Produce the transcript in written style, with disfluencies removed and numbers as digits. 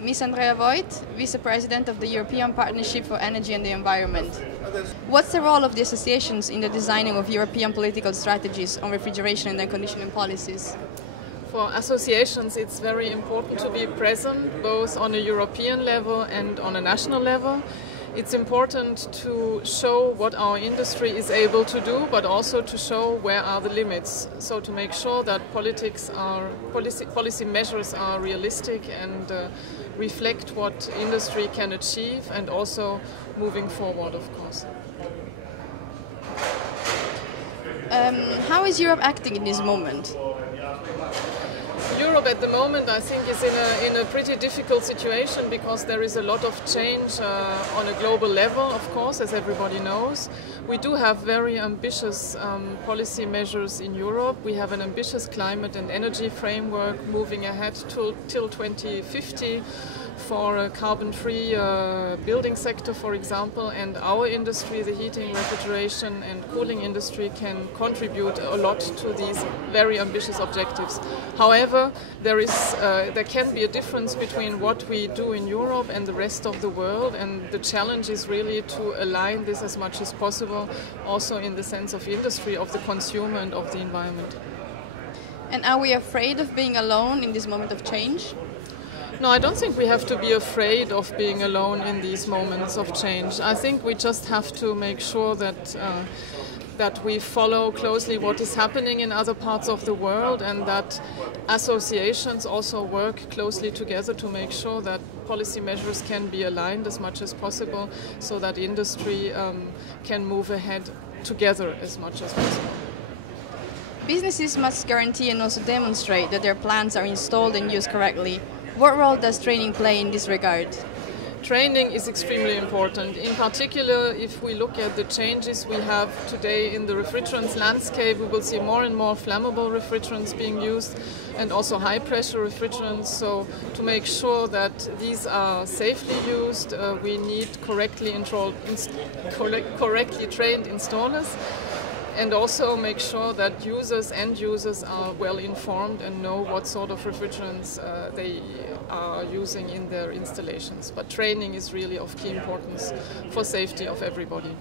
Ms. Andrea Voigt, Vice President of the European Partnership for Energy and the Environment. What's the role of the associations in the designing of European political strategies on refrigeration and air conditioning policies? For associations, it's very important to be present both on a European level and on a national level. It's important to show what our industry is able to do, but also to show where are the limits. So to make sure that policy measures are realistic and reflect what industry can achieve, and also moving forward, of course. How is Europe acting in this moment? Europe at the moment, I think, is in a pretty difficult situation because there is a lot of change on a global level, of course, as everybody knows. We do have very ambitious policy measures in Europe. We have an ambitious climate and energy framework moving ahead till 2050 for a carbon-free building sector, for example, and our industry, the heating, refrigeration and cooling industry, can contribute a lot to these very ambitious objectives. However, there can be a difference between what we do in Europe and the rest of the world, and the challenge is really to align this as much as possible, also in the sense of industry, of the consumer and of the environment. And are we afraid of being alone in this moment of change? No, I don't think we have to be afraid of being alone in these moments of change. I think we just have to make sure that we follow closely what is happening in other parts of the world, and that associations also work closely together to make sure that policy measures can be aligned as much as possible, so that industry can move ahead together as much as possible. Businesses must guarantee and also demonstrate that their plants are installed and used correctly. What role does training play in this regard? Training is extremely important. In particular, if we look at the changes we have today in the refrigerants landscape, we will see more and more flammable refrigerants being used, and also high pressure refrigerants. So to make sure that these are safely used, we need correctly trained installers, and also make sure that end users are well informed and know what sort of refrigerants they are using in their installations. But training is really of key importance for safety of everybody.